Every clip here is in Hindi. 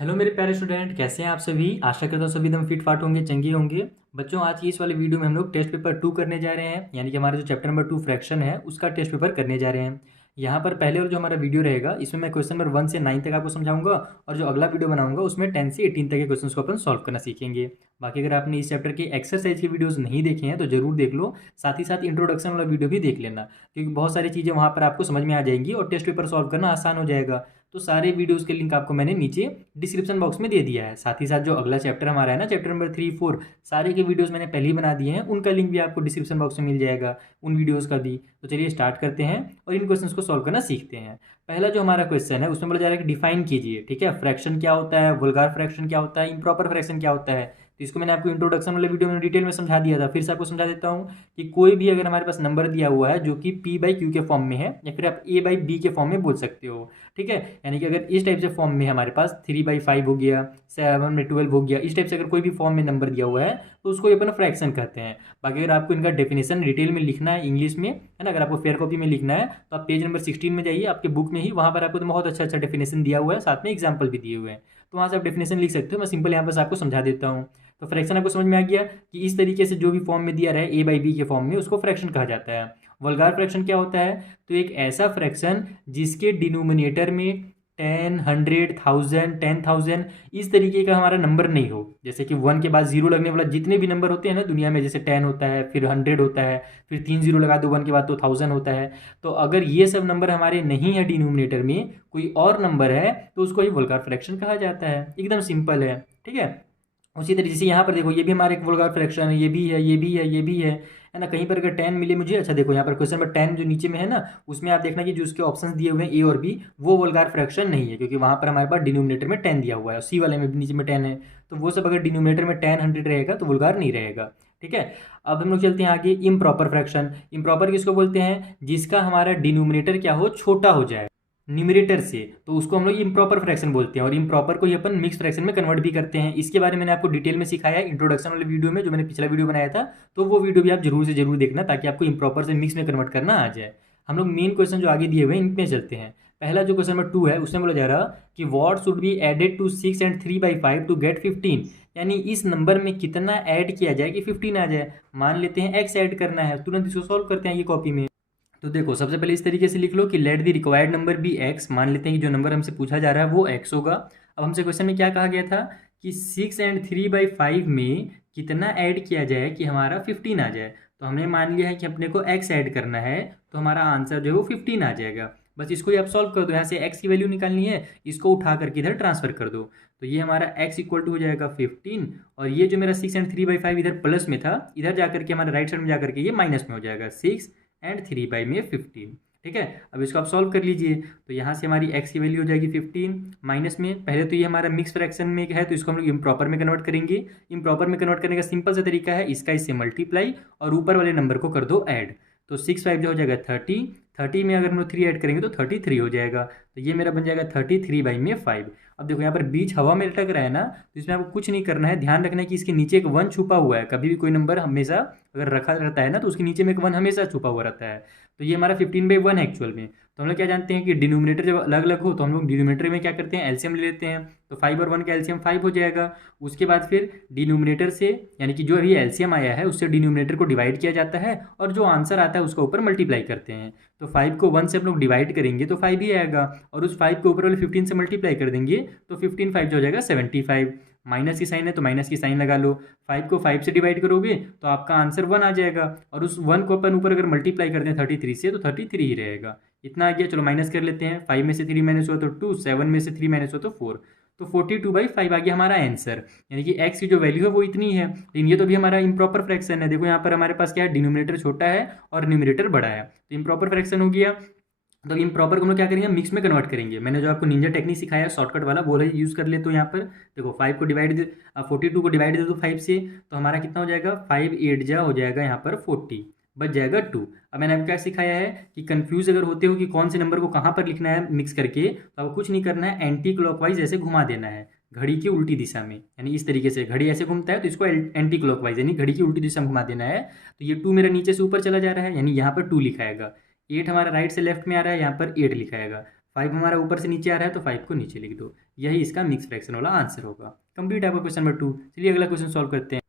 हेलो मेरे प्यारे स्टूडेंट, कैसे हैं आप सभी। आशा करता हूँ सभी एकदम फिट फाट होंगे, चंगे होंगे। बच्चों, आज की इस वाले वीडियो में हम लोग टेस्ट पेपर 2 करने जा रहे हैं, यानी कि हमारा जो चैप्टर नंबर 2 फ्रैक्शन है उसका टेस्ट पेपर करने जा रहे हैं। यहाँ पर पहले और जो हमारा वीडियो रहेगा इसमें मैं क्वेश्चन नंबर 1 से 9 तक आपको समझाऊंगा, और जो अगला वीडियो बनाऊंगा उसमें 10 से 18 तक के क्वेश्चन को अपन सॉल्व करना सीखेंगे। बाकी अगर आपने इस चैप्टर के एक्सरसाइज के वीडियोस नहीं देखे हैं तो जरूर देख लो, साथ ही साथ इंट्रोडक्शन वाला वीडियो भी देख लेना, क्योंकि बहुत सारी चीज़ें वहाँ पर आपको समझ में आ जाएंगी और टेस्ट पेपर सॉल्व करना आसान हो जाएगा। तो सारे वीडियोस के लिंक आपको मैंने नीचे डिस्क्रिप्शन बॉक्स में दे दिया है। साथ ही साथ जो अगला चैप्टर हमारा है ना, चैप्टर नंबर 3 4, सारे के वीडियोस मैंने पहले ही बना दिए हैं, उनका लिंक भी आपको डिस्क्रिप्शन बॉक्स में मिल जाएगा, उन वीडियोस का भी। तो चलिए स्टार्ट करते हैं और इन क्वेश्चंस को सॉल्व करना सीखते हैं। पहला जो हमारा क्वेश्चन है उसमें बोला जा रहा है कि डिफाइन कीजिए, ठीक है, फ्रैक्शन क्या होता है, वल्गार फ्रैक्शन क्या होता है, इम्प्रॉपर फ्रैक्शन क्या होता है। तो इसको मैंने आपको इंट्रोडक्शन वाले वीडियो में डिटेल में समझा दिया था, फिर से आपको समझा देता हूँ कि कोई भी अगर हमारे पास नंबर दिया हुआ है जो कि p/q के फॉर्म में है, या फिर आप a/b के फॉर्म में बोल सकते हो, ठीक है। यानी कि अगर इस टाइप से फॉर्म में हमारे पास 3/5 हो गया, 7/12 हो गया, इस टाइप से अगर कोई भी फॉर्म में नंबर दिया हुआ है तो उसको अपन फ्रैक्शन कहते हैं। बाकी अगर आपको इनका डेफिनेशन डिटेल में लिखना है इंग्लिश में, है ना, अगर आपको फेयर कॉपी में लिखना है तो आप पेज नंबर 16 में जाइए आपके बुक में ही, वहाँ पर आपको तो बहुत अच्छा अच्छा डेफिनेशन दिया हुआ है, साथ में एग्जाम्पल भी दिए हुए हैं, तो वहाँ से आप डेफिनेशन लिख सकते हो। मैं सिंपल यहाँ पर आपको समझा देता हूँ। तो फ्रैक्शन आपको समझ में आ गया कि इस तरीके से जो भी फॉर्म में दिया रहे a/b के फॉर्म में, उसको फ्रैक्शन कहा जाता है। वल्गार फ्रैक्शन क्या होता है? तो एक ऐसा फ्रैक्शन जिसके डिनोमिनेटर में 10, 100, 1000, 10,000 इस तरीके का हमारा नंबर नहीं हो। जैसे कि 1 के बाद 0 लगने वाला जितने भी नंबर होते हैं ना दुनिया में, जैसे 10 होता है, फिर 100 होता है, फिर 3 0 लगा दो 1 के बाद तो 1000 होता है। तो अगर ये सब नंबर हमारे नहीं है डिनोमिनेटर में, कोई और नंबर है, तो उसको ही वल्गार फ्रैक्शन कहा जाता है। एकदम सिंपल है, ठीक है। उसी तरीके से यहाँ पर देखो, ये भी हमारा एक वल्गार फ्रैक्शन है, ये भी है, ये भी है, ये भी है ना। कहीं पर अगर 10 मिले मुझे, अच्छा देखो यहाँ पर क्वेश्चन नंबर 10 जो नीचे में है ना, उसमें आप देखना कि जो उसके ऑप्शंस दिए हुए हैं ए और बी, वो वल्गार फ्रैक्शन नहीं है, क्योंकि वहाँ पर हमारे पास डिनोमिनेटर में 10 दिया हुआ है, सी वाले में भी नीचे में 10 है। तो वो सब अगर डिनोमिनेटर में 10, 100 रहेगा तो वल्गार नहीं रहेगा, ठीक है। अब हम लोग चलते हैं आगे, इम्प्रॉपर फ्रैक्शन। इम्प्रॉपर किसको बोलते हैं? जिसका हमारा डिनोमिनेटर क्या हो, छोटा हो जाए न्यूमरेटर से, तो उसको हम लोग इम्प्रॉपर फ्रैक्शन बोलते हैं। और इम्प्रॉपर को ही अपन मिक्स फ्रैक्शन में कन्वर्ट भी करते हैं। इसके बारे में मैंने आपको डिटेल में सिखाया है इंट्रोडक्शन वाले वीडियो में, जो मैंने पिछला वीडियो बनाया था, तो वो वीडियो भी आप जरूर से जरूर देखना, ताकि आपको इम्प्रॉपर से मिक्स में कन्वर्ट करना आ जाए। हम लोग मेन क्वेश्चन जो आगे दिए हुए हैं इनमें चलते हैं। पहला जो क्वेश्चन नंबर 2 है उसमें बोला जा रहा कि what should be added to 6 and 3/5 to get 15, यानी इस नंबर में कितना ऐड किया जाए कि 15 आ जाए। मान लेते हैं x ऐड करना है, तुरंत इसको सॉल्व करते हैं ये कॉपी में। तो देखो, सबसे पहले इस तरीके से लिख लो कि let the required number be x. मान लेते हैं कि जो नंबर हमसे पूछा जा रहा है वो एक्स होगा। अब हमसे क्वेश्चन में क्या कहा गया था कि 6 and 3/5 में कितना ऐड किया जाए कि हमारा 15 आ जाए। तो हमने मान लिया है कि अपने को एक्स ऐड करना है, तो हमारा आंसर जो है वो 15 आ जाएगा। बस इसको ही आप सॉल्व कर दो, यहाँ से एक्स की वैल्यू निकालनी है, इसको उठा करके इधर ट्रांसफर कर दो। तो ये हमारा x इक्वल टू हो जाएगा 15, और ये जो मेरा 6 and 3/5 इधर प्लस में था, इधर जाकर के हमारा राइट साइड में जाकर के ये माइनस में हो जाएगा, 6 and 3/15, ठीक है। अब इसको आप सॉल्व कर लीजिए, तो यहाँ से हमारी x की वैल्यू हो जाएगी 15, माइनस में पहले तो ये हमारा मिक्स फ्रैक्शन में है, तो इसको हम लोग इम्प्रॉपर में कन्वर्ट करेंगे। इम्प्रॉपर में कन्वर्ट करने का सिंपल सा तरीका है, इसका इससे मल्टीप्लाई और ऊपर वाले नंबर को कर दो ऐड। तो 6 5 जो हो जाएगा 30, 30 में अगर हम लोग 3 ऐड करेंगे तो 33 हो जाएगा। तो ये मेरा बन जाएगा 33/5। अब देखो यहाँ पर बीच हवा में लटक रहा है ना, तो इसमें आपको कुछ नहीं करना है, ध्यान रखना है कि इसके नीचे एक 1 छुपा हुआ है। कभी भी कोई नंबर हमेशा अगर रखा रहता है ना, तो उसके नीचे में एक 1 हमेशा छुपा हुआ रहता है। तो ये हमारा 15/1 है एक्चुअल में। तो हम लोग क्या जानते हैं कि डिनोमिनेटर जब अलग अलग हो तो हम लोग डिनोमिनेटर में क्या करते हैं, एलसीएम ले लेते हैं। तो 5 और 1 का एलसीएम 5 हो जाएगा। उसके बाद फिर डिनोमिनेटर से, यानी कि जो अभी एलसीएम आया है उससे डिनोमिनेटर को डिवाइड किया जाता है, और जो आंसर आता है उसका ऊपर मल्टीप्लाई करते हैं। तो 5 को 1 से हम लोग डिवाइड करेंगे तो 5 ही आएगा, और उस 5 को ऊपर वाले 15 से मल्टीप्लाई कर देंगे तो 15 5 जो हो जाएगा 75। माइनस की साइन है तो माइनस की साइन लगा लो, 5 को 5 से डिवाइड करोगे तो आपका आंसर 1 आ जाएगा, और उस 1 को अपन ऊपर अगर मल्टीप्लाई करते हैं 33 से तो 33 ही रहेगा। इतना आ गया, चलो माइनस कर लेते हैं। 5 में से 3 माइनस हुआ तो 2, 7 में से 3 माइनस हुआ तो 4, तो 42/5 आ गया हमारा आंसर। यानी कि x की जो वैल्यू है वो इतनी है। लेकिन ये तो भी हमारा इम्प्रॉपर फ्रैक्शन है। देखो यहाँ पर हमारे पास क्या है, डिनोमिनेटर छोटा है और न्यूमरेटर बड़ा है, तो इम्प्रॉपर फ्रैक्शन हो गया। तो इम्प्रॉपर को हम लोग क्या करेंगे, मिक्स में कन्वर्ट करेंगे। मैंने जो आपको निंजा टेक्निक सिखाया है शॉर्टकट वाला, वो यूज़ कर ले। तो यहाँ पर देखो 5 को डिवाइड 42 को डिवाइड दे दो 5 से, तो हमारा कितना हो जाएगा, 5 8 जा हो जाएगा यहाँ पर 40, बच जाएगा 2। अब मैंने आपको क्या सिखाया है कि कंफ्यूज अगर होते हो कि कौन से नंबर को कहाँ पर लिखना है मिक्स करके, तो आपको कुछ नहीं करना है, एंटी क्लॉकवाइज ऐसे घुमा देना है घड़ी की उल्टी दिशा में। यानी इस तरीके से घड़ी ऐसे घूमता है तो इसको एंटी क्लॉकवाइज यानी घड़ी की उल्टी दिशा में घुमा देना है। तो ये 2 मेरा नीचे से ऊपर चला जा रहा है, यानी यहाँ पर 2 लिखाएगा। 8 हमारा राइट से लेफ्ट में आ रहा है, यहाँ पर 8 लिखाएगा। 5 हमारा ऊपर से नीचे आ रहा है तो 5 को नीचे लिख दो। यही इसका मिक्स फ्रैक्शन वाला आंसर होगा। कंप्लीट आपका क्वेश्चन नंबर 2। चलिए अगला क्वेश्चन सॉल्व करते हैं।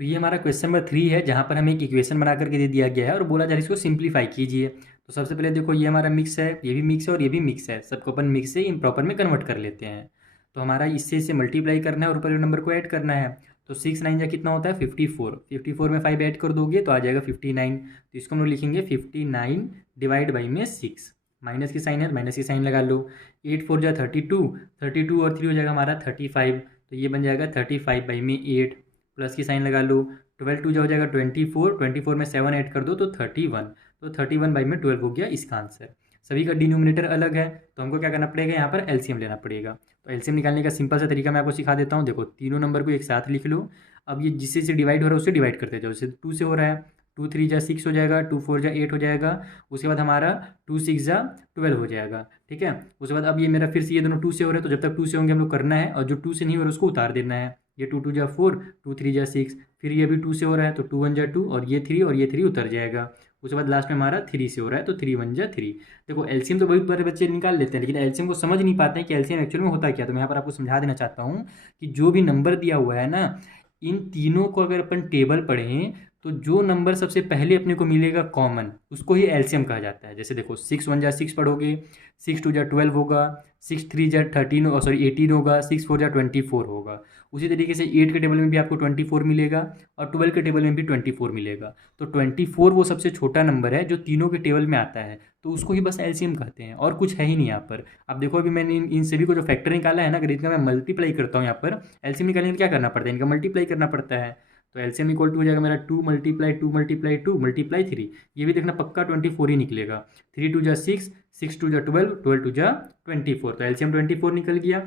तो ये हमारा क्वेश्चन नंबर 3 है, जहाँ पर हमें एक इक्वेशन बना करके दे दिया गया है और बोला जा रहा है इसको सिंप्लीफाई कीजिए। तो सबसे पहले देखो ये हमारा मिक्स है, ये भी मिक्स है और ये भी मिक्स है, सबको अपन मिक्स से इम्प्रॉपर में कन्वर्ट कर लेते हैं। तो हमारा इससे मल्टीप्लाई करना है और ऊपर नंबर को ऐड करना है। तो 6 9 जा कितना होता है 54। 54 में 5 ऐड कर दोगे तो आ जाएगा 59। तो इसको हम लोग लिखेंगे 59 डिवाइड बाई में 6। माइनस की साइन है तो माइनस की साइन लगा लो। 8 4 जा 32, 32 और 3 हो जाएगा हमारा 35। तो ये बन जाएगा 35 बाई में 8, प्लस की साइन लगा लो। 12 2 जा हो जाएगा 24, 24 में 7 ऐड कर दो तो 31। तो 31 बाई में 12 हो गया इसका आंसर। सभी का डिनोमिनेटर अलग है तो हमको क्या करना पड़ेगा, यहाँ पर एलसीएम लेना पड़ेगा। तो एलसीएम निकालने का सिंपल सा तरीका मैं आपको सिखा देता हूँ। देखो तीनों नंबर को एक साथ लिख लो। अब ये जिससे से डिवाइड हो रहा है उससे डिवाइड करते जाओ। जैसे 2 से हो रहा है, 2 3 जा 6 हो जाएगा, 2 4 जा 8 हो जाएगा। उसके बाद हमारा 2 6 जा 12 हो जाएगा। ठीक है, उसके बाद अब ये मेरा फिर से ये दोनों 2 से हो रहे हैं तो जब तक 2 से होंगे हम लोग करना है, और जो 2 से नहीं हो रहा है उसको उतार देना है। ये 2 2 जा 4, 2 3 जा 6, फिर ये भी 2 से हो रहा है तो 2 1 जा 2 और ये 3 और ये 3 उतर जाएगा। उसके बाद लास्ट में हमारा 3 से हो रहा है तो 3 1 जा 3। देखो एलसीएम तो बहुत बड़े बच्चे निकाल लेते हैं, लेकिन एलसीएम को समझ नहीं पाते हैं कि एलसीएम एक्चुअल में होता क्या। तो मैं यहाँ पर आपको समझा देना चाहता हूँ कि जो भी नंबर दिया हुआ है ना, इन तीनों को अगर अपन टेबल पढ़ें तो जो नंबर सबसे पहले अपने को मिलेगा कॉमन, उसको ही एलसीएम कहा जाता है। जैसे देखो 6 1 जा 6 पढ़ोगे, 6 2 जा 12 होगा, 6 3 जा 18 होगा, 6 4 जा 24 होगा। उसी तरीके से 8 के टेबल में भी आपको 24 मिलेगा और 12 के टेबल में भी 24 मिलेगा। तो 24 वो सबसे छोटा नंबर है जो तीनों के टेबल में आता है, तो उसको ही बस एलसीएम कहते हैं और कुछ है ही नहीं यहाँ पर। अब देखो अभी मैंने इन सभी को जो फैक्टर निकाला है ना, अगर इनका मैं मल्टीप्लाई करता हूँ यहाँ पर, एलसीएम निकालने के लिए क्या करना पड़ता है, इनका मल्टीप्लाई करना पड़ता है। तो एलसीएम इक्वल टू हो जाएगा मेरा 2 मल्टीप्लाई 2 मल्टीप्लाई 2 मल्टीप्लाई 3। ये भी देखना पक्का 24 ही निकलेगा। 3 2 जा 6, 6 2 जा 12, 12 2 जा 24। तो एलसीएम 24 निकल गया।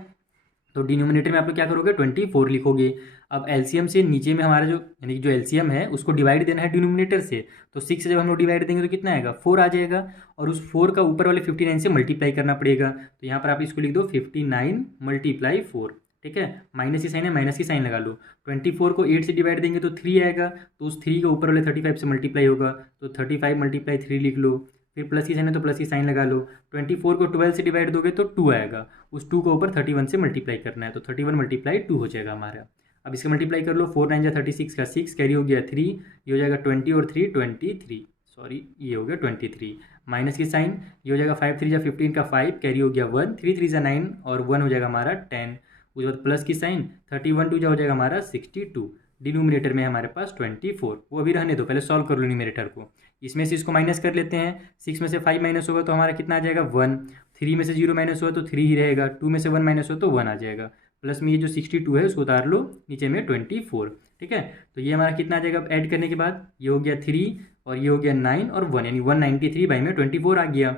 तो डिनोमिनेटर में आप लोग क्या करोगे 24 लिखोगे। अब एलसीएम से नीचे में हमारा जो यानी कि जो एलसीएम है उसको डिवाइड देना है डिनोमिनेटर से। तो 6 से जब हम लोग डिवाइड देंगे तो कितना आएगा 4 आ जाएगा, और उस 4 का ऊपर वाले 59 से मल्टीप्लाई करना पड़ेगा। तो यहाँ पर आप इसको लिख दो 59 मल्टीप्लाई 4। ठीक है, माइनस की साइन है, माइनस की साइन लगा लो। 24 को 8 से डिवाइड देंगे तो 3 आएगा, तो उस 3 के ऊपर वाले 35 से मल्टीप्लाई होगा तो 35 मल्टीप्लाई 3 लिख लो। फिर प्लस की साइन है तो प्लस की साइन लगा लो। 24 को 12 से डिवाइड दोगे तो 2 आएगा, उस 2 को ऊपर 31 से मल्टीप्लाई करना है तो 31 मल्टीप्लाई 2 हो जाएगा हमारा। अब इसका मल्टीप्लाई कर लो, 4 9 जा 36 का 6 कैरी हो गया 3, ये हो जाएगा 20 और 3 23, सॉरी ये हो गया 23। माइनस की साइन, ये हो जाएगा 5 3 जा 15 का 5 कैरी हो गया 1, 3 3 जा 9 और 1 हो जाएगा हमारा 10। उसके बाद प्लस की साइन 31 2 जा हो जाएगा हमारा 62। डिनोमिनेटर में हमारे पास 24, वो अभी रहने दो, पहले सॉल्व कर लो न्यूमरेटर को। इसमें से इसको माइनस कर लेते हैं। 6 में से 5 माइनस होगा तो हमारा कितना आ जाएगा 1। 3 में से 0 माइनस हुआ तो 3 ही रहेगा। 2 में से 1 माइनस हुआ तो 1 आ जाएगा। प्लस में ये जो 62 है उसको उतार लो, नीचे में 24। ठीक है, तो ये हमारा कितना आ जाएगा ऐड करने के बाद, ये हो गया 3 और ये हो गया 9 और 1, यानी 193 बाई में 24 आ गया।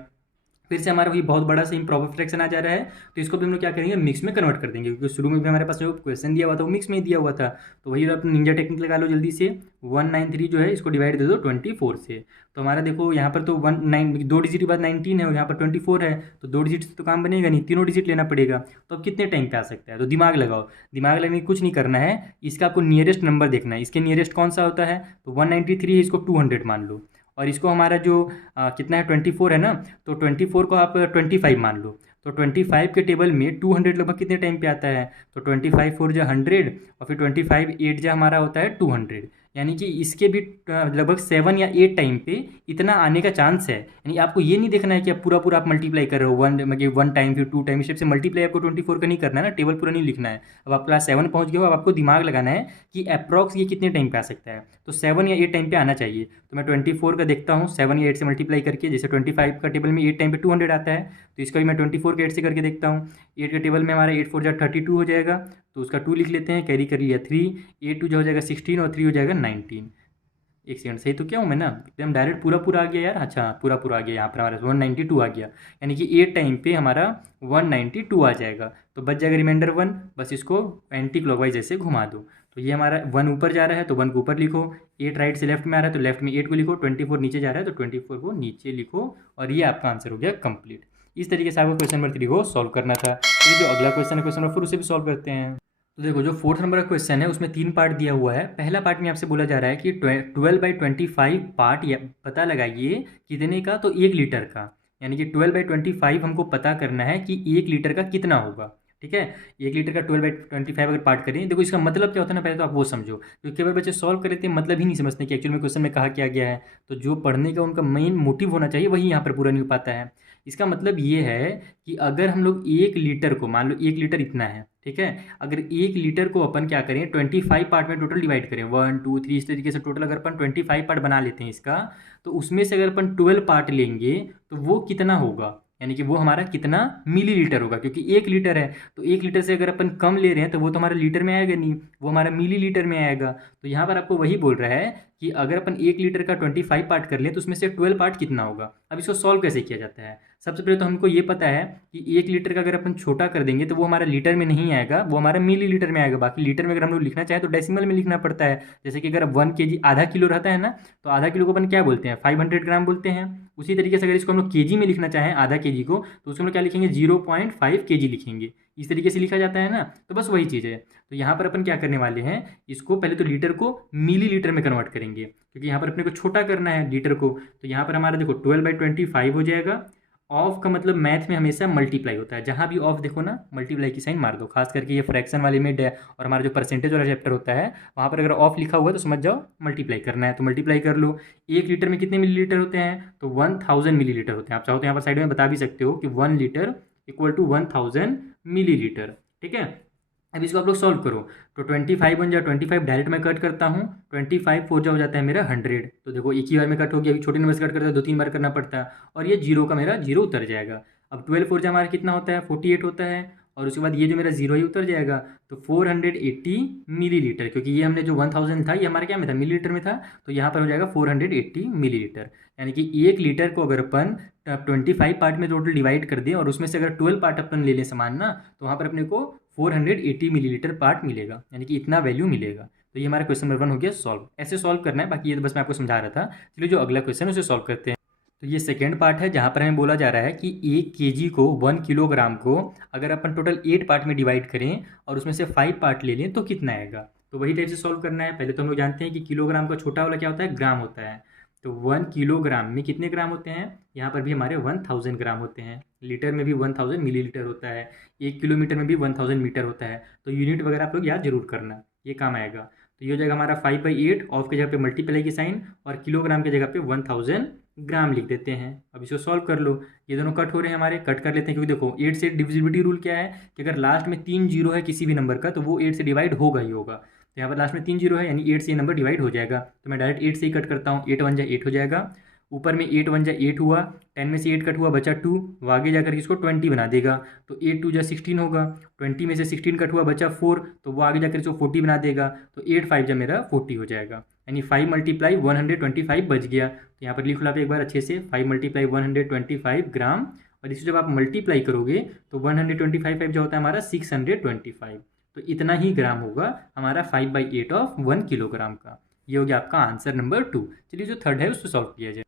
फिर से हमारा वही बहुत बड़ा सा इम्प्रॉपर फ्रैक्शन आ जा रहा है, तो इसको भी हम लोग क्या करेंगे मिक्स में कन्वर्ट कर देंगे, क्योंकि शुरू में भी हमारे पास जो क्वेश्चन दिया हुआ था वो मिक्स में ही दिया हुआ था। तो वही अपने निंजा टेक्निक लगा लो जल्दी से। 193 जो है इसको डिवाइड दे दो 24 से। तो हमारा देखो यहाँ पर तो 2 डिजिट के बाद 19 है और यहाँ पर 24 है, तो 2 डिजिट से तो काम बनेगा नहीं, तीनों डिजिट लेना पड़ेगा। तो अब कितने टाइम पे आ सकता है, तो दिमाग लगाओ। दिमाग लगने कुछ नहीं करना है, इसका आपको नियरेस्ट नंबर देखना है। इसके नियरेस्ट कौन सा होता है, तो 193 है, इसको 200 मान लो। और इसको हमारा जो कितना है 24 है ना, तो 24 को आप 25 मान लो। तो 25 के टेबल में 200 लगभग कितने टाइम पे आता है, तो 25 4 जा 100 और फिर 25 8 जा हमारा होता है 200, यानी कि इसके भी लगभग 7 या 8 टाइम पे इतना आने का चांस है। यानी आपको ये नहीं देखना है कि आप पूरा आप मल्टीप्लाई कर रहे हो, वन टाइम फिर 2 टाइम, इस से मल्टीप्लाई आपको 24 का नहीं करना है ना, टेबल पूरा नहीं लिखना है। अब आप क्लास 7 पहुंच गए हो, अब आपको दिमाग लगाना है कि अप्रॉक्स ये कितने टाइम पे आ सकता है, तो 7 या 8 टाइम पे आना चाहिए। तो मैं 24 का देखता हूँ 7 या 8 से मल्टीप्लाई करके। जैसे 25 का टेबल में 8 टाइम पे 200 आता है, तो इसका भी मैं 24 के 8 से करके देखता हूँ। 8 के टेबल में हमारा 8 4 जा 32 हो जाएगा, तो उसका 2 लिख लेते हैं, कैरी कर लिया 3, 8 2 जो हो जाएगा 16 और 3 हो जाएगा 19। एक सेकंड, सही तो क्या हूँ मैं ना, एकदम डायरेक्ट पूरा आ गया यार। अच्छा पूरा आ गया, यहाँ पर हमारा 192 आ गया, यानी कि 8 टाइम पे हमारा 192 आ जाएगा। तो बच जाएगा रिमाइंडर 1, बस इसको एंटी क्लॉकवाइज ऐसे घुमा दो। तो ये हमारा 1 ऊपर जा रहा है तो 1 को ऊपर लिखो, 8 राइट से लेफ्ट में आ रहा है तो लेफ्ट में 8 को लिखो, 24 नीचे जा रहा है तो 24 को नीचे लिखो, और ये आपका आंसर हो गया कंप्लीट। इस तरीके से आपको क्वेश्चन नंबर 3 को सॉल्व करना था। ये जो अगला क्वेश्चन है क्वेश्चन नंबर 4, उसे भी सॉल्व करते हैं। तो देखो जो 4th नंबर का क्वेश्चन है उसमें 3 पार्ट दिया हुआ है। पहला पार्ट में आपसे बोला जा रहा है कि 12/25 पार्ट या पता लगाइए कितने का, तो 1 लीटर का। यानी कि 12/25 हमको पता करना है कि 1 लीटर का कितना होगा। ठीक है, 1 लीटर का 12/25 अगर पार्ट करें, देखो इसका मतलब क्या होता है ना, पहले तो आप वो समझो, क्योंकि कई बार बच्चे सॉल्व कर लेते हैं मतलब ही नहीं समझते कि एक्चुअल में क्वेश्चन में कहा क्या गया है। तो जो पढ़ने का उनका मेन मोटिव होना चाहिए वही यहाँ पर पूरा नहीं हो पाता है। इसका मतलब ये है कि अगर हम लोग 1 लीटर को, मान लो 1 लीटर इतना है, ठीक है, अगर 1 लीटर को अपन क्या करें 25 पार्ट में टोटल डिवाइड करें, 1 2 3 इस तरीके से टोटल अगर अपन 25 पार्ट बना लेते हैं इसका, तो उसमें से अगर अपन 12 पार्ट लेंगे तो वो कितना होगा, यानी कि वो हमारा कितना मिलीलीटर होगा, क्योंकि 1 लीटर है तो 1 लीटर से अगर अपन कम ले रहे हैं तो वो तो हमारा लीटर में आएगा नहीं, वो हमारा मिलीलीटर में आएगा। तो यहाँ पर आपको वही बोल रहा है कि अगर अपन 1 लीटर का 25 पार्ट कर लें तो उसमें से 12 पार्ट कितना होगा। अब इसको सॉल्व कैसे किया जाता है, सबसे पहले तो हमको ये पता है कि 1 लीटर का अगर अपन छोटा कर देंगे तो वो हमारा लीटर में नहीं आएगा, वो हमारा मिली लीटर में आएगा। बाकी लीटर में अगर हम लोग लिखना चाहें तो डेसिमल में लिखना पड़ता है। जैसे कि अगर 1 kg आधा किलो रहता है ना, तो आधा किलो को अपन क्या बोलते हैं 500 ग्राम बोलते हैं। उसी तरीके से अगर इसको हम लोग केजी में लिखना चाहें आधा केजी को, तो उसको हम लोग क्या लिखेंगे 0.5 kg लिखेंगे। इस तरीके से लिखा जाता है ना, तो बस वही चीज़ है। तो यहाँ पर अपन क्या करने वाले हैं, इसको पहले तो लीटर को मिली लीटर में कन्वर्ट करेंगे, क्योंकि यहाँ पर अपने को छोटा करना है लीटर को। तो यहाँ पर हमारा देखो 12/25 हो जाएगा। ऑफ का मतलब मैथ में हमेशा मल्टीप्लाई होता है, जहाँ भी ऑफ देखो ना मल्टीप्लाई की साइन मार दो, खास करके ये फ्रैक्शन वाले में और हमारा जो परसेंटेज वाला चैप्टर होता है वहाँ पर अगर ऑफ लिखा हुआ है तो समझ जाओ मल्टीप्लाई करना है, तो मल्टीप्लाई कर लो। 1 लीटर में कितने मिलीलीटर होते हैं, तो 1000 मिलीलीटर होते हैं। आप चाहो तो यहाँ पर साइड में बता भी सकते हो कि 1 लीटर इक्वल टू 1000 मिलीलीटर। ठीक है, अब इसको आप लोग सॉल्व करो, तो 25 बन जाए, 25 डायरेक्ट में कट करता हूँ, 25 4 हो जाता है मेरा 100। तो देखो एक ही बार में कट हो गया, अभी छोटे नंबर से कट करता है 2-3 बार करना पड़ता है, और ये जीरो का मेरा जीरो उतर जाएगा। अब 12 4 हमारा कितना होता है 48 होता है, और उसके बाद ये जो मेरा जीरो ही उतर जाएगा, तो 480 मिलीलीटर, क्योंकि ये हमने जो 1000 था ये हमारे क्या में था मिलीलीटर में था, तो यहाँ पर हो जाएगा 480 मिलीलीटर। यानी कि 1 लीटर को अगर अपन 25 पार्ट में टोटल डिवाइड कर दें और उसमें से अगर 12 पार्ट अपन ले लें सामान ना, तो वहाँ पर अपने को 480 मिलीलीटर पार्ट मिलेगा, यानी कि इतना वैल्यू मिलेगा। तो ये हमारा क्वेश्चन नंबर 1 हो गया सॉल्व। ऐसे सॉल्व करना है, बाकी ये तो बस मैं आपको समझा रहा था। चलिए जो अगला क्वेश्चन है उसे सॉल्व करते हैं। तो ये सेकेंड पार्ट है, जहाँ पर हमें बोला जा रहा है कि 1 kg को 1 किलोग्राम को अगर अपन टोटल 8 पार्ट में डिवाइड करें और उसमें से 5 पार्ट ले लें तो कितना आएगा। तो वही टाइप से सॉल्व करना है। पहले तो हम लोग जानते हैं कि किलोग्राम का छोटा वाला क्या होता है ग्राम होता है, तो 1 किलोग्राम में कितने ग्राम होते हैं, यहाँ पर भी हमारे 1000 ग्राम होते हैं। लीटर में भी 1000 मिलीलीटर होता है, 1 किलोमीटर में भी 1000 मीटर होता है। तो यूनिट वगैरह आप लोग याद जरूर करना, ये काम आएगा। तो ये हो जाएगा हमारा 5/8, ऑफ की जगह पे मल्टीप्लाई की साइन, और किलोग्राम की जगह पे 1000 ग्राम लिख देते हैं। अब इसको सॉल्व कर लो, ये दोनों कट हो रहे हैं हमारे, कट कर लेते हैं, क्योंकि देखो 8 से डिविजिबिलिटी रूल क्या है कि अगर लास्ट में 3 जीरो है किसी भी नंबर का तो वो 8 से डिवाइड होगा ही होगा। तो यहाँ पर लास्ट में 3 जीरो है, यानी 8 से ये नंबर डिवाइड हो जाएगा। तो मैं डायरेक्ट 8 से ही कट करता हूँ, 8 1 जा 8 हो जाएगा, ऊपर में 8 1 जा 8 हुआ, 10 में से 8 कट हुआ बचा 2, वो आगे जाकर इसको 20 बना देगा, तो 8 2 जा 16 होगा, 20 में से 16 कट हुआ बचा 4, तो वो आगे जाकर इसको 40 बना देगा, तो 8 5 जा मेरा 40 हो जाएगा, यानी 5 × 125 बच गया। तो यहाँ पर लिख लो आप एक बार अच्छे से, 5 × 125 ग्राम, और इसे जब आप मल्टीप्लाई करोगे तो 125 जो होता है हमारा 625, तो इतना ही ग्राम होगा हमारा 5/8 ऑफ 1 किलोग्राम का। ये हो गया आपका आंसर नंबर 2। चलिए जो थर्ड है उसको सॉल्व किया जाए।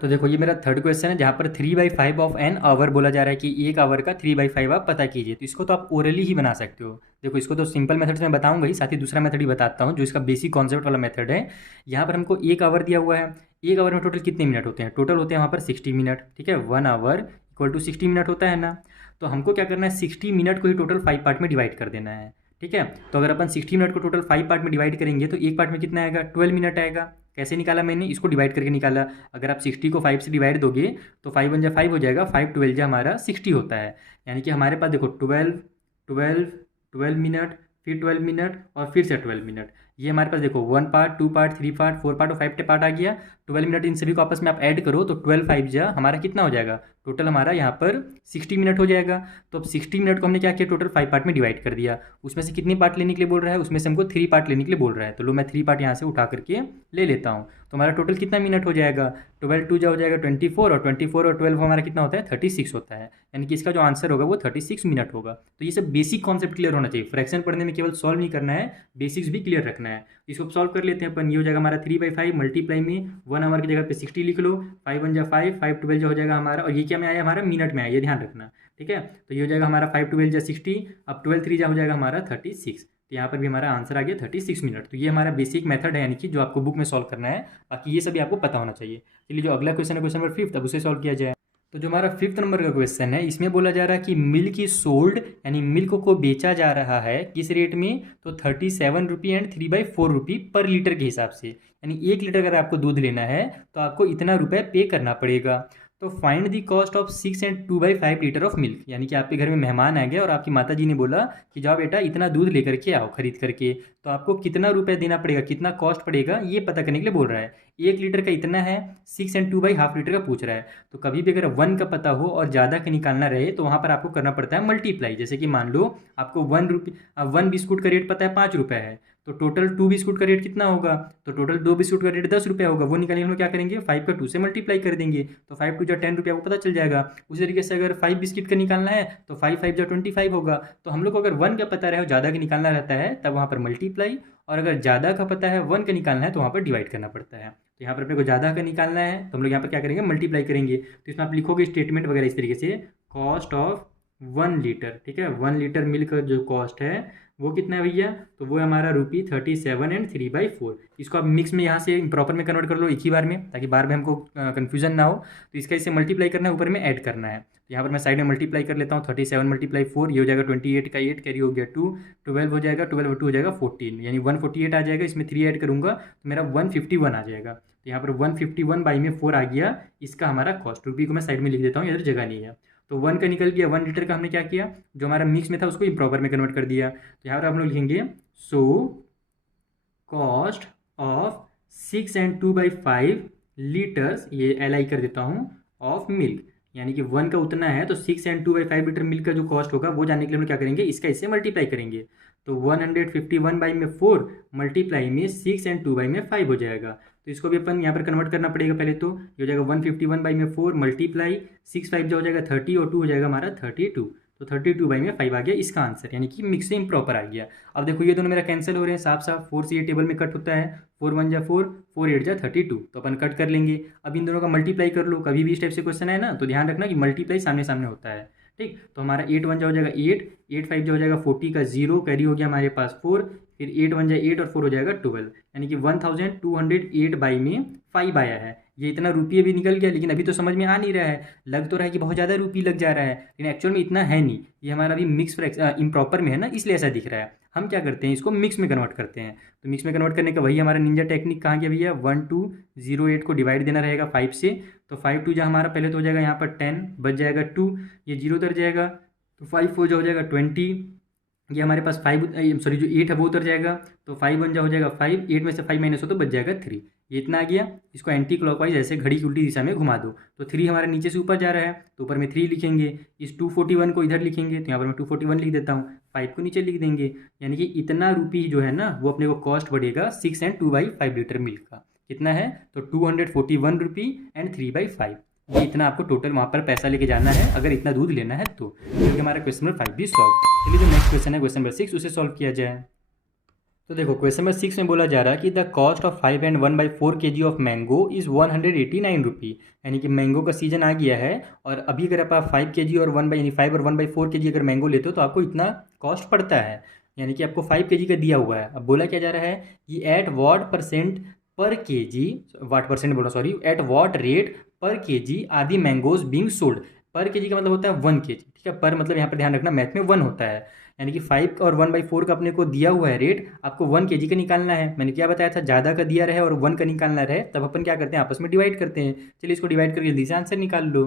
तो देखो ये मेरा थर्ड क्वेश्चन है, जहाँ पर 3/5 ऑफ एन आवर बोला जा रहा है कि 1 आवर का 3/5 आप पता कीजिए। तो इसको तो आप ओरली ही बना सकते हो। देखो इसको तो सिंपल मेथड से मैं बताऊंगा ही, साथ ही दूसरा मेथड ही बताता हूँ जो इसका बेसिक कॉन्सेप्ट वाला मेथड है। यहाँ पर हमको 1 आवर दिया हुआ है, 1 आवर में टोटल कितने मिनट होते हैं, टोटल होते हैं वहाँ पर 60 मिनट। ठीक है, 1 आवर इक्वल टू 60 मिनट होता है ना, तो हमको क्या करना है 60 मिनट को ही टोटल 5 पार्ट में डिवाइड कर देना है। ठीक है, तो अगर अपन 60 मिनट को टोटल 5 पार्ट में डिवाइड करेंगे तो एक पार्ट में कितना आएगा 12 मिनट आएगा। कैसे निकाला मैंने, इसको डिवाइड करके निकाला। अगर आप 60 को 5 से डिवाइड दोगे तो 5 1 जा 5 हो जाएगा, 5 12 जा हमारा 60 होता है। यानी कि हमारे पास देखो 12 मिनट, फिर 12 मिनट और फिर से 12 मिनट, ये हमारे पास देखो 1 पार्ट 2 पार्ट 3 पार्ट 4 पार्ट और 5 पार्ट आ गया। 12 मिनट इन सभी को आपस में आप ऐड करो तो 12 5 जा हमारा कितना हो जाएगा, टोटल हमारा यहाँ पर 60 मिनट हो जाएगा। तो अब 60 मिनट को हमने क्या किया टोटल 5 पार्ट में डिवाइड कर दिया। उसमें से कितने पार्ट लेने के लिए बोल रहा है, उसमें से हमको 3 पार्ट लेने के लिए बोल रहा है। तो लो मैं 3 पार्ट यहाँ से उठा करके ले लेता हूँ। तो हमारा टोटल कितना मिनट हो जाएगा, 12 2 जा हो जाएगा 24, और 24 और 12 हमारा कितना होता है 36 होता है। यानी कि इसका जो आंसर होगा वो 36 मिनट होगा। तो ये सब बेसिक कॉन्सेप्ट क्लियर होना चाहिए। फ्रैक्शन पढ़ने में केवल सॉल्व नहीं करना है, बेसिक्स भी क्लियर रखना है। इसको सॉल्व कर लेते हैं अपन। ये हो जाएगा हमारा 3/5 मल्टीप्लाई में 1 आवर की जगह पे 60 लिख लो, 5 1 जा 5, 5 12 जो हो जाएगा हमारा, और ये क्या में आया हमारा मिनट में आया, ये ध्यान रखना। ठीक है, तो ये हो जाएगा हमारा 5 12 जा 60, अब 12 3 जा हो जाएगा हमारा 36। तो यहाँ पर भी हमारा आंसर आ गया 36 मिनट। तो ये हमारा बेसिक मेथड है, यानी कि जो आपको बुक में सॉल्व करना है। बाकी ये सभी आपको पता होना चाहिए। चलिए जो अगला क्वेश्चन है क्वेश्चन नंबर 5, अब उसे सॉल्व किया जाए। तो जो हमारा 5th नंबर का क्वेश्चन है, इसमें बोला जा रहा है कि मिल्क इज सोल्ड, यानी मिल्क को बेचा जा रहा है किस रेट में, तो 37 रुपी एंड 3/4 रुपी पर लीटर के हिसाब से। यानी 1 लीटर अगर आपको दूध लेना है तो आपको इतना रुपये पे करना पड़ेगा। तो find the cost of 6 and 2/5 litre of milk, यानी कि आपके घर में मेहमान आ गए और आपकी माता जी ने बोला कि जाओ बेटा इतना दूध लेकर के आओ खरीद करके, तो आपको कितना रुपये देना पड़ेगा, कितना कॉस्ट पड़ेगा, ये पता करने के लिए बोल रहा है। 1 लीटर का इतना है, 6 एंड 2/2 लीटर का पूछ रहा है। तो कभी भी अगर 1 का पता हो और ज़्यादा का निकालना रहे तो वहाँ पर आपको करना पड़ता है मल्टीप्लाई। जैसे कि मान लो आपको 1 बिस्कुट का रेट पता है 5 रुपये है, तो टोटल 2 बिस्कुट का रेट कितना होगा, तो टोटल 2 बिस्कुट का रेट 10 रुपये होगा। वो निकालने में क्या करेंगे, 5 का 2 से मल्टीप्लाई कर देंगे, तो 5 2 10 रुपये आपको पता चल जाएगा। उसी तरीके से अगर 5 बिस्किट का निकालना है तो 5 5 25 होगा। तो हम लोग को अगर 1 का पता रहे और ज़्यादा का निकालना रहता है तब वहाँ पर मल्टीप्लाई, और अगर ज़्यादा का पता है 1 का निकालना है तो वहाँ पर डिवाइड करना पड़ता है। तो यहाँ पर अपने को ज़्यादा का निकालना है तो हम लोग यहाँ पर क्या करेंगे, मल्टीप्लाई करेंगे। तो इसमें आप लिखोगे स्टेटमेंट वगैरह इस तरीके से, कॉस्ट ऑफ 1 लीटर, ठीक है, 1 लीटर मिल्क का जो कॉस्ट है वो कितना है भैया, तो वो हमारा ₹37 एंड 3/4। इसको आप मिक्स में यहाँ से प्रॉपर में कन्वर्ट कर लो एक ही बार में, ताकि बार में हमको कन्फ्यूजन ना हो। तो इसका इससे मल्टीप्लाई करना है, ऊपर में ऐड करना है। तो यहाँ पर मैं साइड में मल्टीप्लाई कर लेता हूँ, 37 × 4, ये हो जाएगा 28 का 8 कैरी हो गया 2, 12 हो जाएगा, 12 और 2 हो जाएगा 14, यानी 148 आ जाएगा। इसमें 3 ऐड करूँगा तो मेरा 151 आ जाएगा। तो यहाँ पर 151 बाई में 4 आ गया, इसका हमारा कॉस्ट। रुपी को मैं साइड में लिख देता हूँ, इधर जगह नहीं है। तो 1 का निकल गया, 1 लीटर का हमने क्या किया, जो हमारा मिक्स में था उसको इम्प्रॉपर में कन्वर्ट कर दिया। तो यहाँ पर हम लोग लिखेंगे so cost of 6 and 2/5 litres, ये LI कर देता हूँ, ऑफ मिल्क, यानी कि 1 का उतना है तो 6 एंड 2/5 लीटर मिल्क का जो कॉस्ट होगा वो जानने के लिए हम लोग क्या करेंगे, इसका इससे मल्टीप्लाई करेंगे। तो 151 बाई में 4 मल्टीप्लाई में 6 एंड 2 बाई में 5 हो जाएगा। तो इसको भी अपन यहाँ पर कन्वर्ट करना पड़ेगा पहले। तो ये हो जाएगा 151 बाई में 4 मल्टीप्लाई 6 5 जो हो जाएगा 30 और 2 हो जाएगा हमारा 32। तो 32 बाई में 5 आ गया इसका आंसर, यानी कि मिक्स से इम्प्रॉपर आ गया। अब देखो ये दोनों मेरा कैंसिल हो रहे हैं साफ साफ, 4 से ये टेबल में कट होता है, 4 1 जा 4, 4 8 जा 32, तो अपन कट कर लेंगे। अब इन दोनों का मल्टीप्लाई कर लो, कभी भी इस टाइप से क्वेश्चन है ना तो ध्यान रखना कि मल्टीप्लाई सामने सामने होता है, ठीक। तो हमारा 8 1 जा हो जाएगा 8, 8 5 जो हो जाएगा 40 का 0 कैरी हो गया हमारे पास 4, फिर 8 1 जा 8 और 4 हो जाएगा 12, यानी कि 1208 बाई में 5 आया है। ये इतना रुपये भी निकल गया, लेकिन अभी तो समझ में आ नहीं रहा है, लग तो रहा है कि बहुत ज़्यादा रुपये लग जा रहा है, लेकिन एक्चुअल में इतना है नहीं। ये हमारा अभी मिक्स इम्प्रॉपर में है ना, इसलिए ऐसा दिख रहा है। हम क्या करते हैं, इसको मिक्स में कन्वर्ट करते हैं। तो मिक्स में कन्वर्ट करने का वही हमारा निंजा टेक्निक कहाँ गया भैया, 1208 को डिवाइड देना रहेगा 5 से। तो 5 2 जा हमारा पहले तो हो जाएगा यहाँ पर 10, बच जाएगा 2, ये 0 उतर जाएगा, तो 5 4 जो हो जाएगा 20, ये हमारे पास 5 सॉरी जो 8 है वो उतर जाएगा, तो 5 1 जा हो जाएगा 5, 8 में से 5 माइनस हो तो बच जाएगा 3, ये इतना आ गया। इसको एंटी क्लॉकवाइज ऐसे घड़ी की उल्टी दिशा में घुमा दो, तो 3 हमारे नीचे से ऊपर जा रहा है तो ऊपर में 3 लिखेंगे, इस 241 को इधर लिखेंगे, तो यहाँ पर मैं 241 लिख देता हूँ, 5 को नीचे लिख देंगे, यानी कि इतना रुपी जो है ना वो अपने को कॉस्ट बढ़ेगा 6 एंड 2/5 लीटर मिल्क का। कितना है, तो 241 रुपी एंड 3/5, ये इतना आपको टोटल वहाँ पर पैसा लेके जाना है अगर इतना दूध लेना है तो। क्योंकि हमारा क्वेश्चन नंबर 5 भी सॉल्व। चलिए जो नेक्स्ट क्वेश्चन है क्वेश्चन नंबर 6, उसे सॉल्व किया जाए। तो देखो क्वेश्चन नंबर 6 में बोला जा रहा है कि the cost of 5 and 1/4 kg of mango is 189 रुपी, यानी कि मैंगो का सीजन आ गया है और अभी अगर आप 5 kg और 5 और 1/4 kg अगर मैंगो लेते हो तो आपको इतना कॉस्ट पड़ता है, यानी कि आपको 5 kg का दिया हुआ है। अब बोला क्या जा रहा है कि at what percent per kg, what percent बोला sorry, at what rate per kg are the mangoes being sold. Per kg का मतलब होता है 1 kg, ठीक है। पर मतलब यहाँ पर ध्यान रखना मैथ में 1 होता है, यानी कि 5 और 1/4 का अपने को दिया हुआ है रेट, आपको 1 kg का निकालना है। मैंने क्या बताया था, ज़्यादा का दिया रहे और 1 का निकालना रहे तब अपन क्या करते हैं, आपस में डिवाइड करते हैं। चलिए इसको डिवाइड करके जल्दी से आंसर निकाल लो।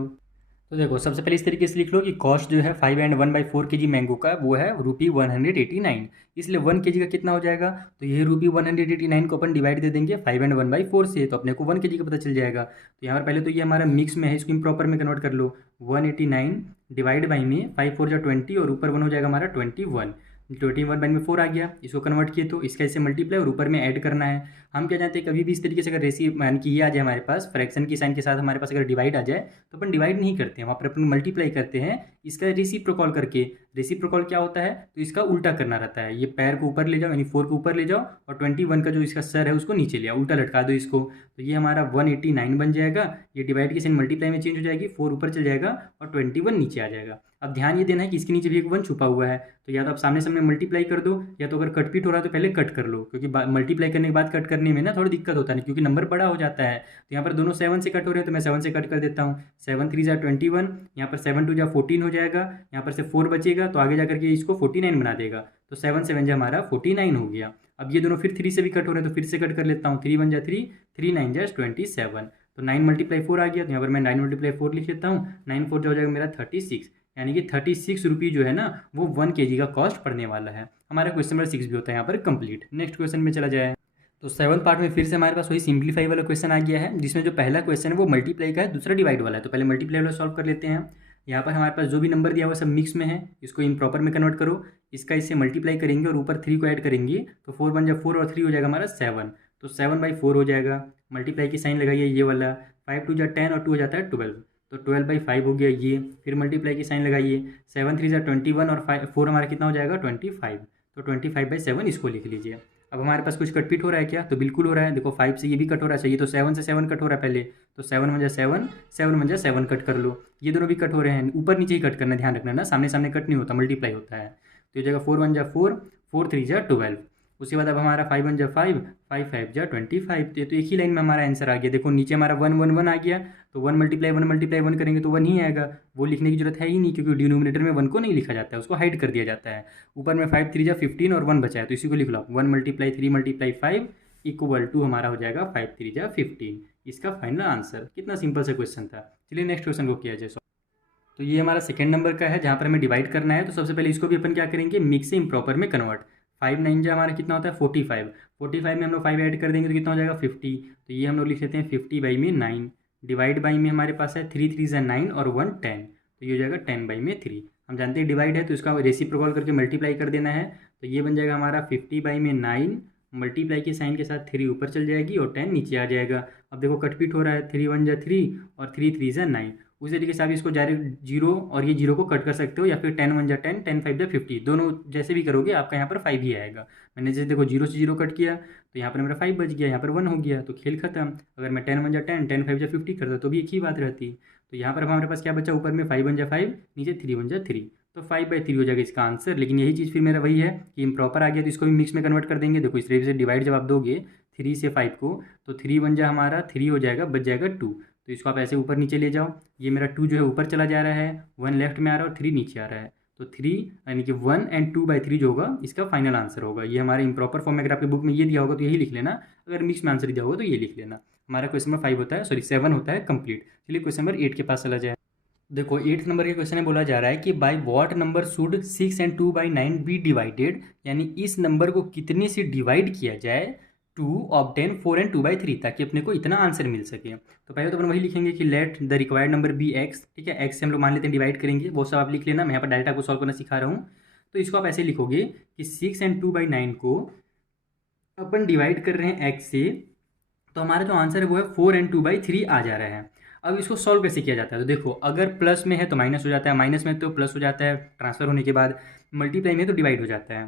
तो देखो सबसे पहले इस तरीके से लिख लो कि कॉस्ट जो है 5 एंड 1/4 kg मैंगो का वो है ₹189, इसलिए 1 kg का कितना हो जाएगा, तो ये ₹189 को अपन डिवाइड दे देंगे 5 एंड 1/4 से, तो अपने को 1 kg का पता चल जाएगा। तो यहाँ पर पहले तो ये हमारा मिक्स में है, इसको इम्प्रॉपर में कन्वर्ट कर लो, 189 डिवाइड बाई में 5 4 जा 20 और ऊपर 1 हो जाएगा हमारा 21, 21 बाई में 4 आ गया। इसको कन्वर्ट किए तो इसका इससे मल्टीप्लाई और ऊपर में ऐड करना है। हम क्या जानते हैं, कभी भी इस तरीके से अगर रेसी मान कि ये आ जाए हमारे पास फ्रैक्शन की साइन के साथ हमारे पास अगर डिवाइड आ जाए तो अपन डिवाइड नहीं करते हैं, वहाँ पर अपन मल्टीप्लाई करते हैं इसका रेसिप्रोकल करके, रेसिप्रोकल क्या होता है, तो इसका उल्टा करना रहता है। ये पैर को ऊपर ले जाओ, यानी 4 को ऊपर ले जाओ और 21 का जो इसका सर है उसको नीचे ले आओ, उल्टा लटका दो इसको, तो ये हमारा 189 बन जाएगा। ये डिवाइड के साइन मल्टीप्लाई में चेंज हो जाएगी, 4 ऊपर चल जाएगा और 21 नीचे आ जाएगा। अब ध्यान ये देना है कि इसके नीचे भी एक 1 छुपा हुआ है, तो या तो आप सामने सामने मल्टीप्लाई कर दो, या तो अगर कट पीट हो रहा है तो पहले कट कर लो, क्योंकि मल्टीप्लाई करने के बाद कट करने में ना थोड़ी दिक्कत होता है, क्योंकि नंबर बड़ा हो जाता है। तो यहाँ पर दोनों 7 से कट हो रहे हैं, तो मैं 7 से कट कर देता हूँ। 7 3 जा 21, यहाँ पर 7 2 जा 14 हो जाएगा, यहाँ पर से 4 बचेगा तो आगे जाकर के इसको 49 बना देगा, तो 7 7 जा हमारा 49 हो गया। अब ये दोनों फिर 3 से भी कट हो रहे हैं, तो फिर से कट कर लेता हूँ। 3 1 जा 3, 3 9 जा 27, तो 9 × 4 आ गया, तो यहाँ पर मैं 9 × 4 लिख लेता हूँ। 9 4 जो हो जाएगा मेरा 36, यानी कि 36 रुपये जो है ना वो 1 kg का कॉस्ट पड़ने वाला है। हमारा क्वेश्चन नंबर 6 भी होता है यहाँ पर कंप्लीट। नेक्स्ट क्वेश्चन में चला जाए, तो 7th पार्ट में फिर से हमारे पास वही सिंप्लीफाई वाला क्वेश्चन आ गया है, जिसमें जो पहला क्वेश्चन है वो मल्टीप्लाई का है, दूसरा डिवाइड वाला है। तो पहले मल्टीप्लाई वाला सॉल्व कर लेते हैं। यहाँ पर हमारे पास जो भी नंबर दिया हुआ सब मिक्स में है, इसको इम्प्रॉपर में कन्वर्ट करो, इसका इससे मल्टीप्लाई करेंगे और ऊपर 3 को ऐड करेंगे, तो 4 1 जा 4 और 3 हो जाएगा हमारा 7, तो 7/4 हो जाएगा। मल्टीप्लाई की साइन लगाइए ये वाला, 5 2 जा 10 और 2 हो जाता है 12, तो 12/5 हो गया ये। फिर मल्टीप्लाई की साइन लगाइए, 7 3 जा 21 और 4 हमारा कितना हो जाएगा 25, तो 25/7 इसको लिख लीजिए। अब हमारे पास कुछ कट पिट हो रहा है क्या, तो बिल्कुल हो रहा है। देखो 5 से ये भी कट हो रहा है, चाहिए तो 7 से 7 कट हो रहा है पहले, तो 7 1 जा 7, 7 1 जा 7 कट कर लो। ये दोनों भी कट हो रहे हैं, ऊपर नीचे ही कट करना, ध्यान रखना ना, सामने सामने कट नहीं होता, मल्टीप्लाई होता है। तो ये जगह 4 1 जा 4, 4 3 जा 12। उसके बाद अब हमारा 5 1 जा 5, 5 5 जा 25, तो एक ही लाइन में हमारा आंसर आ गया। देखो नीचे हमारा 1 1 1 आ गया, तो 1 × 1 करेंगे तो 1 ही आएगा, वो लिखने की जरूरत है ही नहीं, क्योंकि डिनोमिनेटर में 1 को नहीं लिखा जाता है, उसको हाइड कर दिया जाता है। ऊपर में 5 3 जा 15 और 1 बचा है, तो इसी को लिख लो, 1 × 3 × 5 इक्वल टू हमारा हो जाएगा 5 3 जा 15, इसका फाइनल आंसर। कितना सिंपल सा क्वेश्चन था। चलिए नेक्स्ट क्वेश्चन को किया जाए। तो ये हमारा सेकंड नंबर का है, जहाँ पर हमें डिवाइड करना है। तो सबसे पहले इसको भी अपन क्या करेंगे, मिक्स से इम्प्रॉपर में कन्वर्ट। 5 9 जा हमारा कितना होता है 45, 45 में हम लोग 5 ऐड कर देंगे तो कितना हो जाएगा 50, तो ये हम लोग लिख लेते हैं 50/9। डिवाइड बाई में हमारे पास है 3 3 जा 9 और 1 10, तो ये हो जाएगा 10/3। हम जानते हैं डिवाइड है तो इसका रेसिप्रोकल करके मल्टीप्लाई कर देना है, तो ये बन जाएगा हमारा 50/9, मल्टीप्लाई के साइन के साथ 3 ऊपर चल जाएगी और 10 नीचे आ जाएगा। अब देखो कटपीट हो रहा है, 3 1 जा 3 और 3 3 जा 9। उसी तरीके से आप इसको डायरेक्ट 0 और ये 0 को कट कर सकते हो, या फिर 10 1 जा 10, 10 5 जा 50, दोनों जैसे भी करोगे आपका यहाँ पर 5 ही आएगा। मैंने जैसे देखो 0 से 0 कट किया तो यहाँ पर मेरा 5 बच गया, यहाँ पर 1 हो गया, तो खेल खत्म। अगर मैं 10 1 जा 10, 10 5 जा 50 करता तो भी एक ही बात रहती। तो यहाँ पर हमारे पास क्या बचा, ऊपर में 5 1 जा 5, नीचे 3 1 जा 3, तो 5/3 हो जाएगा इसका आंसर। लेकिन यही चीज़ फिर मेरा वही है कि इम्प्रॉपर आ गया, तो इसको भी मिक्स में कन्वर्ट कर देंगे। देखो इस तरीके से डिवाइड जब आप दोगे 3 से 5 को, तो 3 1 जा हमारा 3 हो जाएगा, बच जाएगा 2, तो इसको आप ऐसे ऊपर नीचे ले जाओ। ये मेरा 2 जो है ऊपर चला जा रहा है, 1 लेफ्ट में आ रहा है और 3 नीचे आ रहा है, तो 3 यानी कि 1 और 2/3 जो होगा इसका फाइनल आंसर होगा। ये हमारे इम्प्रॉपर फॉर्म में अगर आपकी बुक में ये दिया होगा तो यही लिख लेना, अगर मिक्स में आंसर दिया होगा तो ये लिख लेना। हमारा क्वेश्चन नंबर 5 होता है, सॉरी 7 होता है कंप्लीट। चलिए क्वेश्चन नंबर 8 के पास चला जाए। देखो 8th नंबर के क्वेश्चन में बोला जा रहा है कि by what number should 6 and 2/9 be divided, यानी इस नंबर को कितने से डिवाइड किया जाए 2 obtain 4 and 2/3, ताकि अपने को इतना आंसर मिल सके। तो पहले तो अपन वही लिखेंगे कि let the required number be x, ठीक है, एक्स से हम लोग मान लेते हैं डिवाइड करेंगे, वो सब आप लिख लेना, मैं यहाँ पर डायरेक्ट आपको सॉल्व करना सिखा रहा हूँ। तो इसको आप ऐसे लिखोगे कि 6 and 2/9 को अपन डिवाइड कर रहे हैं एक्स से, तो हमारा जो आंसर है वो है 4 and 2/3 आ जा रहा है। अब इसको सॉल्व कैसे किया जाता है, तो देखो अगर प्लस में है तो माइनस हो जाता है, माइनस में तो प्लस हो जाता है ट्रांसफर होने के बाद, मल्टीप्लाई में तो डिवाइड हो जाता है।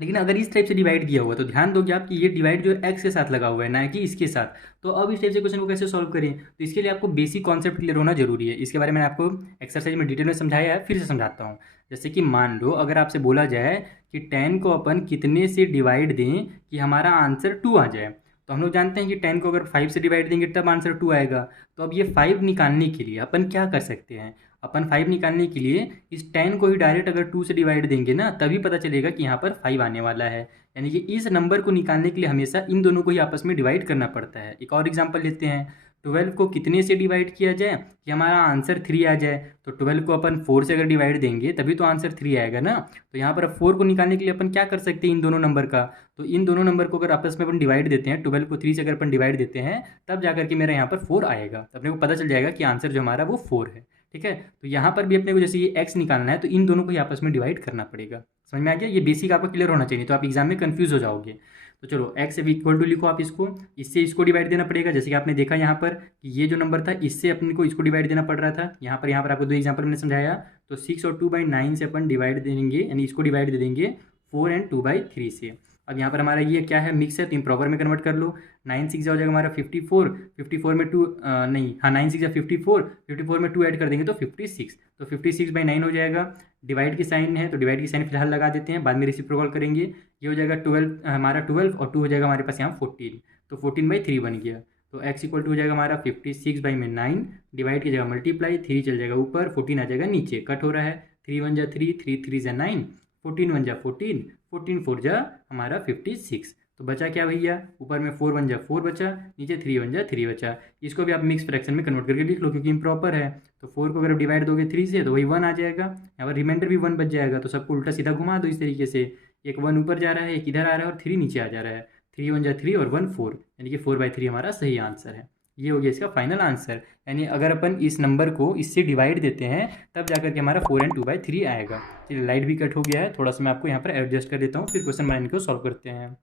लेकिन अगर इस टाइप से डिवाइड किया हुआ है तो ध्यान दोगे आप कि ये डिवाइड जो एक्स के साथ लगा हुआ है, ना कि इसके साथ। तो अब इस टाइप से क्वेश्चन को कैसे सॉल्व करें, तो इसके लिए आपको बेसिक कॉन्सेप्ट क्लियर होना जरूरी है। इसके बारे में आपको एक्सरसाइज में डिटेल में समझाया है, फिर से समझाता हूँ। जैसे कि मान लो अगर आपसे बोला जाए कि 10 को अपन कितने से डिवाइड दें कि हमारा आंसर 2 आ जाए, तो हम लोग जानते हैं कि 10 को अगर 5 से डिवाइड देंगे तब आंसर 2 आएगा। तो अब ये 5 निकालने के लिए अपन क्या कर सकते हैं, अपन 5 निकालने के लिए इस 10 को ही डायरेक्ट अगर 2 से डिवाइड देंगे ना, तभी पता चलेगा कि यहाँ पर 5 आने वाला है। यानी कि इस नंबर को निकालने के लिए हमेशा इन दोनों को ही आपस में डिवाइड करना पड़ता है। एक और एग्जांपल लेते हैं, 12 को कितने से डिवाइड किया जाए कि हमारा आंसर 3 आ जाए, तो 12 को अपन 4 से अगर डिवाइड देंगे तभी तो आंसर 3 आएगा ना। तो यहाँ पर 4 को निकालने के लिए अपन क्या कर सकते हैं, इन दोनों नंबर का, तो इन दोनों नंबर को अगर आपस में अपन डिवाइड देते हैं, 12 को 3 से अगर अपन डिवाइड देते हैं तब जाकर के मेरा यहाँ पर 4 आएगा, तो अपने को पता चल जाएगा कि आंसर जो हमारा वो 4 है। ठीक है, तो यहाँ पर भी अपने को जैसे ये एक्स निकालना है तो इन दोनों को ही आपस में डिवाइड करना पड़ेगा। समझ में आ गया, ये बेसिक आपको क्लियर होना चाहिए, तो आप एग्जाम में कंफ्यूज हो जाओगे। तो चलो x इक्वल टू लिखो आप इसको, इससे इसको डिवाइड देना पड़ेगा। जैसे कि आपने देखा यहाँ पर कि ये जो नंबर था इससे अपने को इसको डिवाइड देना पड़ रहा था। यहाँ पर आपको 2 एग्जाम्पल मैंने समझाया। तो 6 और 2/9 से अपन डिवाइड देंगे, यानी इसको डिवाइड दे देंगे 4 और 2/3 से। अब यहाँ पर हमारा ये क्या है, मिक्स है, तो इम्प्रॉपर में कन्वर्ट कर लो। 9 6 हो जाएगा हमारा 54, 54 में 2 नहीं, हाँ 9 6 54, 54 में 2 ऐड कर देंगे तो 56, तो 56/9 हो जाएगा। डिवाइड की साइन है तो डिवाइड की साइन फिलहाल लगा देते हैं, बाद में रेसिप्रोकल करेंगे। ये हो जाएगा 12 हमारा 12 और 2 हो जाएगा हमारे पास यहाँ 14, तो 14/3 बन गया। तो x इक्वल टू हो जाएगा हमारा 56/9, डिवाइड की जगह मल्टीप्लाई, 3 चल जाएगा ऊपर, 14 आ जाएगा नीचे, कट हो रहा है। 3 1 जा 3, 3 3 जा 9, 14 1 जा 14, 14 4 जा हमारा 56। तो बचा क्या भैया, ऊपर में 4 1 जा 4 बचा, नीचे 3 1 जा 3 बचा। इसको भी आप मिक्स फ्रैक्शन में कन्वर्ट करके लिख लो क्योंकि इम्प्रॉपर है। तो 4 को अगर आप डिवाइड दोगे 3 से तो वही 1 आ जाएगा, यहाँ पर रिमाइंडर भी 1 बच जाएगा। तो सबको उल्टा सीधा घुमा दो इस तरीके से, एक 1 ऊपर जा रहा है, एक इधर आ रहा है और 3 नीचे आ जा रहा है। 3 1 जा 3 और 1 4, यानी कि 4/3 हमारा सही आंसर है। ये हो गया इसका फाइनल आंसर। यानी अगर अपन इस नंबर को इससे डिवाइड देते हैं तब जाकर के हमारा 4 और 2/3 आएगा। चलिए लाइट भी कट हो गया है, थोड़ा सा मैं आपको यहाँ पर एडजस्ट कर देता हूँ, फिर क्वेश्चन बनाने को सॉल्व करते हैं।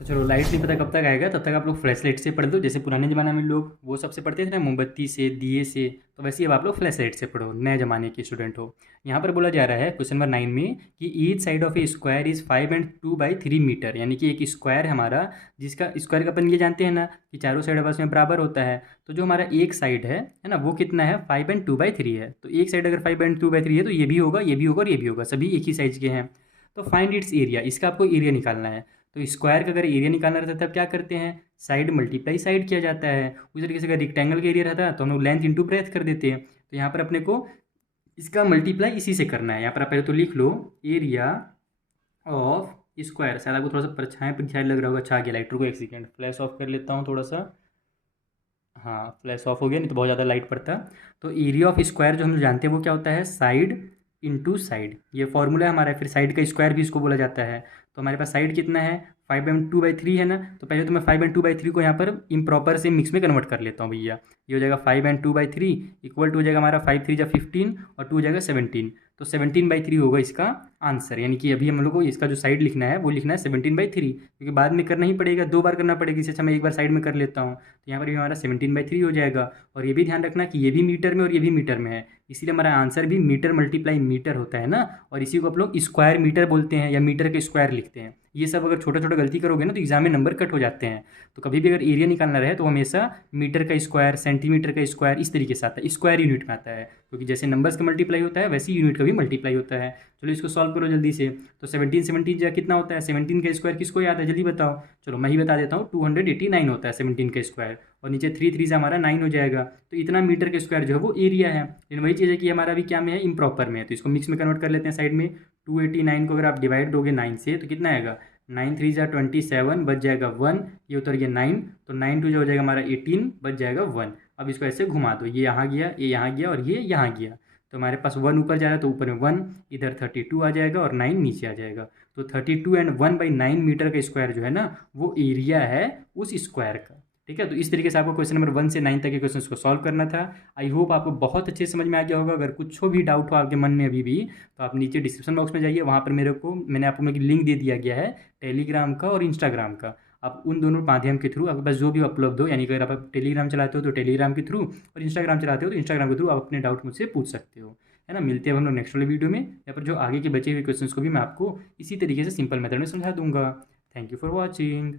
तो चलो लाइट नहीं पता कब तक आएगा, तब तक आप लोग फ्लैश लाइट से पढ़ दो। जैसे पुराने ज़माने में लोग वो सबसे पढ़ते थे ना, मोमबत्ती से, दिए से, तो वैसे ही अब आप लोग फ्लैश लाइट से पढ़ो, नए ज़माने के स्टूडेंट हो। यहाँ पर बोला जा रहा है क्वेश्चन नंबर 9 में कि each side of A square is 5 और 2/3 मीटर, यानी कि एक स्क्वायर है हमारा, जिसका स्क्वायर का अपन ये जानते हैं ना कि चारों साइड आपस में बराबर होता है। तो जो हमारा एक साइड है ना, वो कितना है, 5 और 2/3 है। तो एक साइड अगर 5 और 2/3 है तो ये भी होगा, ये भी होगा और ये भी होगा, सभी एक ही साइज के हैं। तो फाइंड इट्स एरिया, इसका आपको एरिया निकालना है। तो स्क्वायर का अगर एरिया निकालना रहता है तब क्या करते हैं, साइड मल्टीप्लाई साइड किया जाता है। उसी तरीके से अगर रेक्टेंगल का एरिया रहता है तो हम लोग लेंथ इंटू ब्रेथ कर देते हैं। तो यहाँ पर अपने को इसका मल्टीप्लाई इसी से करना है। यहाँ पर आप पहले तो लिख लो एरिया ऑफ स्क्वायर, शायद आपको थोड़ा सा परछाई परछाई लग रहा होगा, अच्छा आ गया लाइट, रुको एक सेकेंड, फ्लैश ऑफ कर लेता हूँ थोड़ा सा। हाँ फ्लैश ऑफ हो गया, नहीं तो बहुत ज़्यादा लाइट पड़ता। तो एरिया ऑफ स्क्वायर जो हम जानते हैं वो क्या होता है, साइड इंटू साइड, ये फॉर्मूला है हमारा। फिर साइड का स्क्वायर भी इसको बोला जाता है। तो हमारे पास साइड कितना है, 5 और 2/3 है ना। तो पहले तो मैं 5 और 2/3 को यहाँ पर इम्प्रॉपर से मिक्स में कन्वर्ट कर लेता हूँ भैया। ये हो जाएगा 5 और 2/3 इक्वल टू हो जाएगा हमारा 5 3 जा 15 और 2 हो जाएगा 17। तो 17/3 होगा इसका आंसर। यानी कि अभी हम लोग को इसका जो साइड लिखना है वो लिखना है 17/3, क्योंकि बाद में करना ही पड़ेगा, 2 बार करना पड़ेगा। इससे अच्छा मैं एक बार साइड में कर लेता हूँ। तो यहाँ पर भी हमारा 17/3 हो जाएगा। और ये भी ध्यान रखना कि ये भी मीटर में और ये भी मीटर में है, इसीलिए हमारा आंसर भी मीटर मल्टीप्लाई मीटर होता है ना। और इसी को आप लोग स्क्वायर मीटर बोलते हैं या मीटर के स्क्वायर लिखते हैं। ये सब अगर छोटा छोटा गलती करोगे ना तो एग्जाम में नंबर कट हो जाते हैं। तो कभी भी अगर एरिया निकालना रहे तो हमेशा मीटर का स्क्वायर, सेंटीमीटर का स्क्वायर, इस तरीके से आता है, स्क्वायर यूनिट में आता है। क्योंकि जैसे नंबर्स का मल्टीप्लाई होता है वैसे ही यूनिट का भी मल्टीप्लाई होता है। चलो इसको सॉल्व करो जल्दी से। तो 17 जा कितना होता है, 17 का स्क्वायर किसको याद है, जल्दी बताओ। चलो मैं ही बता देता हूँ, 289 होता है 17 का स्क्वायर। और नीचे 3 3 से हमारा 9 हो जाएगा। तो इतना मीटर का स्क्वायर जो है वो एरिया है। लेकिन वही चीज़ है कि हमारा भी क्या में है, इम्प्रॉपर में है। तो इसको मिक्स में कन्वर्ट कर लेते हैं साइड में। 289 को अगर आप डिवाइड दोगे 9 से तो कितना आएगा, 9 3 जा 27, बच जाएगा 1, ये उतर गया 9। तो 9 2 जो हो जाएगा हमारा 18, बच जाएगा 1। अब इसको ऐसे घुमा दो, ये यहाँ गया, ये यहाँ गया और ये यहाँ गया। तो हमारे पास 1 ऊपर जा रहा है तो ऊपर में 1, इधर 32 आ जाएगा और 9 नीचे आ जाएगा। तो 32 एंड 1/9 मीटर का स्क्वायर जो है ना वो एरिया है उस स्क्वायर का। ठीक है, तो इस तरीके से आपको क्वेश्चन नंबर 1 से 9 तक के क्वेश्चन को सॉल्व करना था। आई होप आपको बहुत अच्छे से समझ में आ गया होगा। अगर कुछ भी डाउट हो आपके मन में अभी भी तो आप नीचे डिस्क्रिप्शन बॉक्स में जाइए, वहाँ पर मैंने आपको लिंक दे दिया गया है टेलीग्राम का और इंस्टाग्राम का। आप उन दोनों माध्यम के थ्रू आपके पास जो भी उपलब्ध हो, यानी कि अगर आप टेलीग्राम चलाते हो तो टेलीग्राम के थ्रू और इंस्टाग्राम चलाते हो तो इंस्टाग्राम के थ्रू आप अपने डाउट मुझसे पूछ सकते हो, है ना। मिलते हैं हम लोग नेक्स्ट वाले वीडियो में, यहाँ पर जो आगे के बचे हुए क्वेश्चंस को भी मैं आपको इसी तरीके से सिंपल मेथड में समझा दूंगा। Thank you for watching.